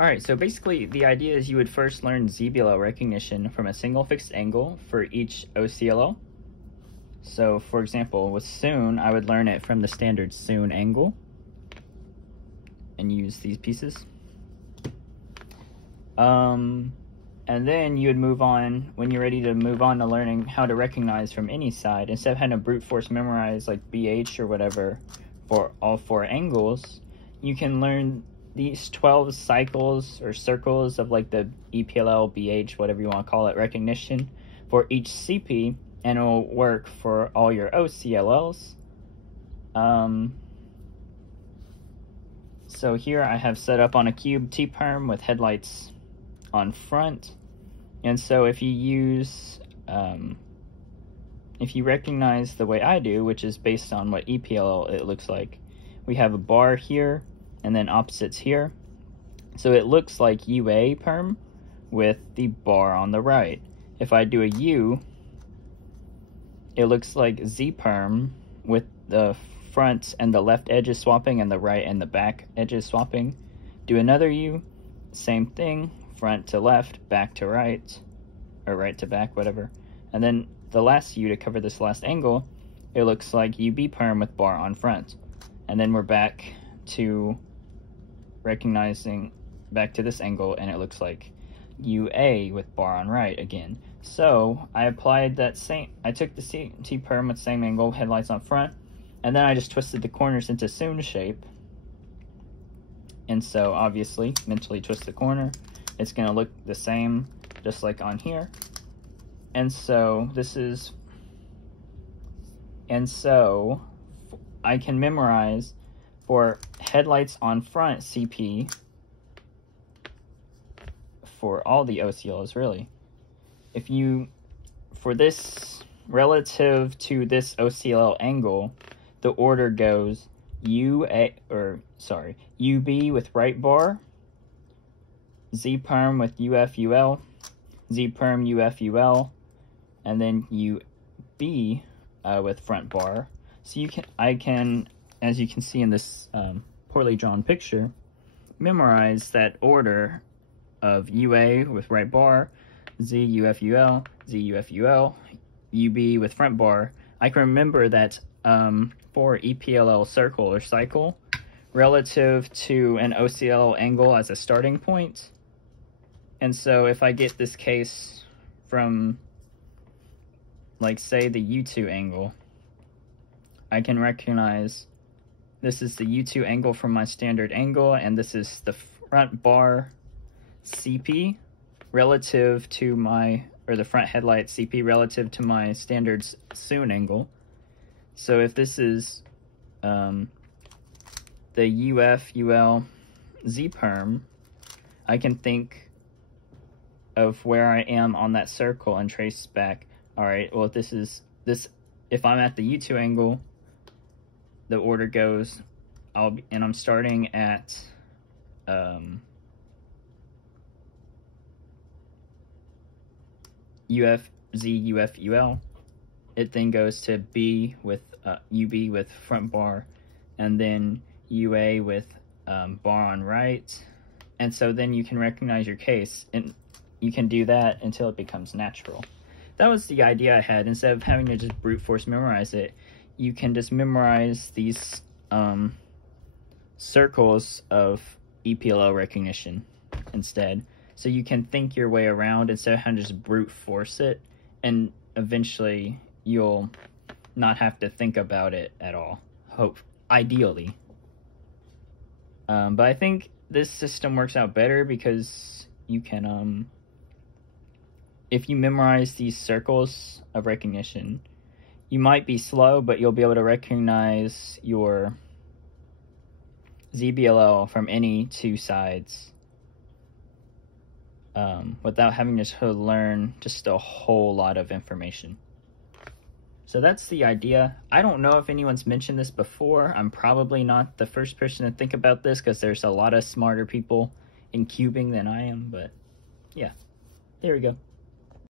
Alright, so basically the idea is you would first learn ZBLL recognition from a single fixed angle for each OCLL. So for example, with Soon, I would learn it from the standard Soon angle and use these pieces. And then you would move on, when you're ready to move on to learning how to recognize from any side, instead of having to brute force memorize like BH or whatever for all 4 angles, you can learn these 12 cycles or circles of like the EPLL, BH, whatever you want to call it, recognition for each CP, and it will work for all your OCLLs. So here I have set up on a cube T-perm with headlights on front, and so if you use if you recognize the way I do, which is based on what EPLL it looks like, we have a bar here and then opposites here, so it looks like UA perm with the bar on the right. If I do a U, it looks like Z perm with the front and the left edges swapping and the right and the back edges swapping. Do another U, same thing, front to left, back to right, or right to back, whatever. And then the last U to cover this last angle, it looks like UB perm with bar on front. And then we're back to recognizing back to this angle, and it looks like UA with bar on right again. So I applied that same, I took the T-perm with same angle, headlights on front, and then I just twisted the corners into Soon shape. And so obviously, mentally twist the corner, it's gonna look the same, just like on here. And so this is, and so I can memorize for headlights on front CP for all the OCLs really. If you, for this, relative to this OCLL angle, the order goes UB with right bar, Z perm with UFUL, Z perm UFUL, and then UB with front bar. So I can, as you can see in this poorly drawn picture, memorize that order of UA with right bar, Z UFUL, Z UFUL, UB with front bar. I can remember that for EPLL circle or cycle relative to an OCLL angle as a starting point. And so if I get this case from, like, say the U2 angle, I can recognize this is the U2 angle from my standard angle, and this is the front bar CP relative to my, or the front headlight CP relative to my standard Soon angle. So if this is the UFUL Z perm, I can think of where I am on that circle and trace back. All right, well, if this is this, if I'm at the U2 angle, the order goes, and I'm starting at UFUL. It then goes to B with UB with front bar, and then UA with bar on right. And so then you can recognize your case, and you can do that until it becomes natural. That was the idea I had. Instead of having to just brute force memorize it, you can just memorize these circles of EPLL recognition instead. So you can think your way around instead of having to just brute force it, and eventually you'll not have to think about it at all, ideally. But I think this system works out better because you can, if you memorize these circles of recognition, you might be slow, but you'll be able to recognize your ZBLL from any 2 sides without having to learn just a whole lot of information. So that's the idea. I don't know if anyone's mentioned this before. I'm probably not the first person to think about this because there's a lot of smarter people in cubing than I am, but yeah, there we go.